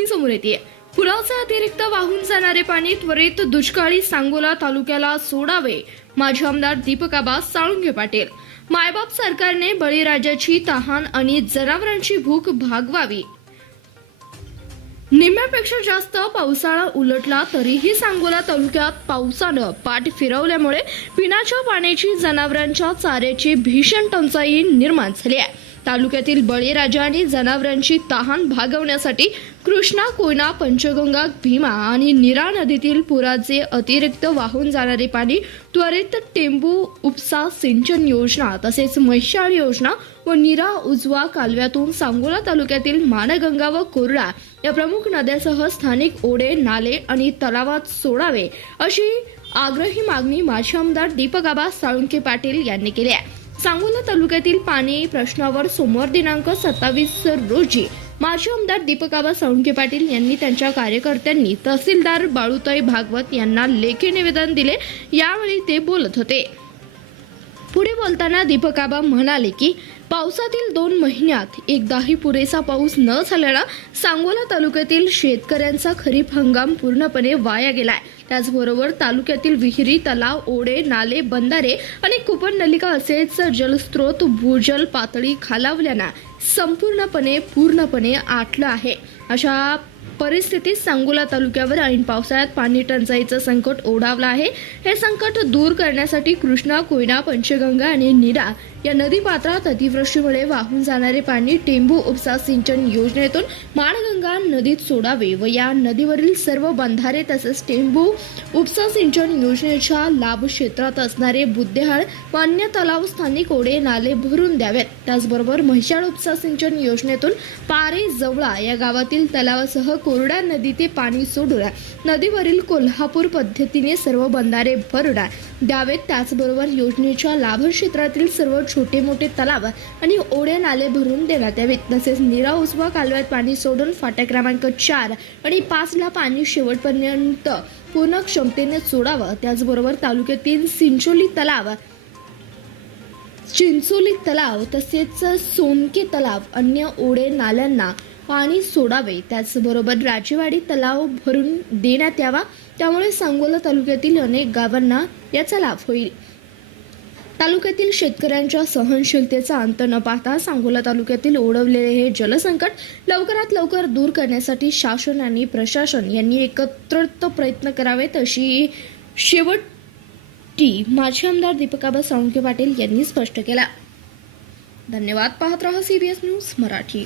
बातमी समोर येते। पुराचा अतिरिक्त वाहून जाणारे पाणी त्वरित दुष्काळी सांगोला तालुक्याला सोडावे, माजी आमदार दीपकाबा साळुंखे पाटील। मायबाप सरकारने बळीराजाची तहान आणि जनावरांची भूक भागवावी। निम्म्यापेक्षा जास्त पावसाळा उलटला तरीही सांगोला तालुक्यात पावसानं पाठ फिरवल्यामुळे पिण्याच्या पाण्याची, जनावरांच्या चाऱ्याची भीषण टंचाई निर्माण झाली आहे। तालुक्यातील बळीराजा आणि जनावरांची तहान भागवण्यासाठी कृष्णा, कोयना, पंचगंगा, भीमा आणि नीरा नदीतील पुराचे अतिरिक्त वाहून जाणारे पाणी त्वरित टेंबू उपसा सिंचन योजना तसेच म्हैसाळ योजना व नीरा उजवा कालव्यातून सांगोला तालुक्यातील मानगंगा व कोरडा या प्रमुख नद्यासह स्थानिक ओढे, नाले आणि तलावात सोडावे अशी आग्रही मागणी माजी आमदार दीपकाबा साळुंखे पाटील यांनी केली आहे। सांगोला तालुक्यातील पाणी प्रश्नावर सोमवार दिनांक 27 रोजी माजी आमदार दीपकाबा साळुंखे पाटील यांनी त्यांच्या कार्यकर्त्यांनी तहसीलदार बाळूताई भागवत यांना लेखी निवेदन दिले। यावेळी ते बोलत होते। पुढे बोलताना दीपकाबा म्हणाले की पावसातील 2 महिन्यात एकदाही पुरेसा पाऊस न झाल्याने सांगोला तालुक्यातील शेतकऱ्यांचा खरीप हंगाम पूर्णपणे वाया गेलाय। त्याचबरोबर तालुक्यातील विहिरी, तलाव, ओढे, नाले, बंधारे आणि कूपननलिका असेच जलस्रोत भूजल पातळी खालावल्याने पूर्णपणे आटलं आहे। अशा परिस्थितीत सांगोला तालुक्यावर ऐन पावसाळ्यात पाणी टंचाईचं संकट ओढावलं आहे। हे संकट दूर करण्यासाठी कृष्णा, कोयना, पंचगंगा आणि नीरा या नदी पात्रात अतिवृष्टीमुळे वाहून जाणारे पाणी टेंबू उपसा सिंचन योजनेतून माणगंगा नदीत सोडावे व या नदीवरील सर्व बंधारे तसेच टेंबू उपसा सिंचन योजनेच्या लाभ क्षेत्रात असणारे बुद्धेहाळ व अन्य तलाव, स्थानिक ओढे, नाले भरून द्यावेत। त्याचबरोबर म्हैसाळ उपसा सिंचन योजनेतून पारे जवळा या गावातील तलावासह कोरडा नदी ते पाणी सोडून नदीवरील कोल्हापूर पद्धतीने सर्व बंधारे भरून द्यावेत। त्याचबरोबर योजनेच्या लाभ क्षेत्रातील सर्व छोटे मोठे तलाव आणि ओढे, नाले भरून देण्यात यावेत। तसेच नीरा उजवा कालव्यात पाणी सोडून फाटा क्रमांक 4 आणि 5 ला पाणी शेवटपर्यंत पूर्ण क्षमतेने सोडावं। त्याचबरोबर तालुक्यातील चिंचोली तलाव तसेच सोनके तलाव, अन्य ओढे, नाल्यांना पाणी सोडावे। त्याचबरोबर राजेवाडी तलाव भरून देण्यात यावा। त्यामुळे सांगोला तालुक्यातील अनेक गावांना याचा लाभ होईल। तालुक्यातील शेतकऱ्यांच्या सहनशीलतेचा अंत न पाहता सांगोला तालुक्यातील ओढवलेले हे जलसंकट लवकरात लवकर दूर करण्यासाठी शासन आणि प्रशासन यांनी एकत्रित प्रयत्न करावेत अशी शेवटी माजी आमदार दीपकाबा साळुंखे पाटील यांनी स्पष्ट केला। धन्यवाद। पाहत रहा CBS न्यूज मराठी।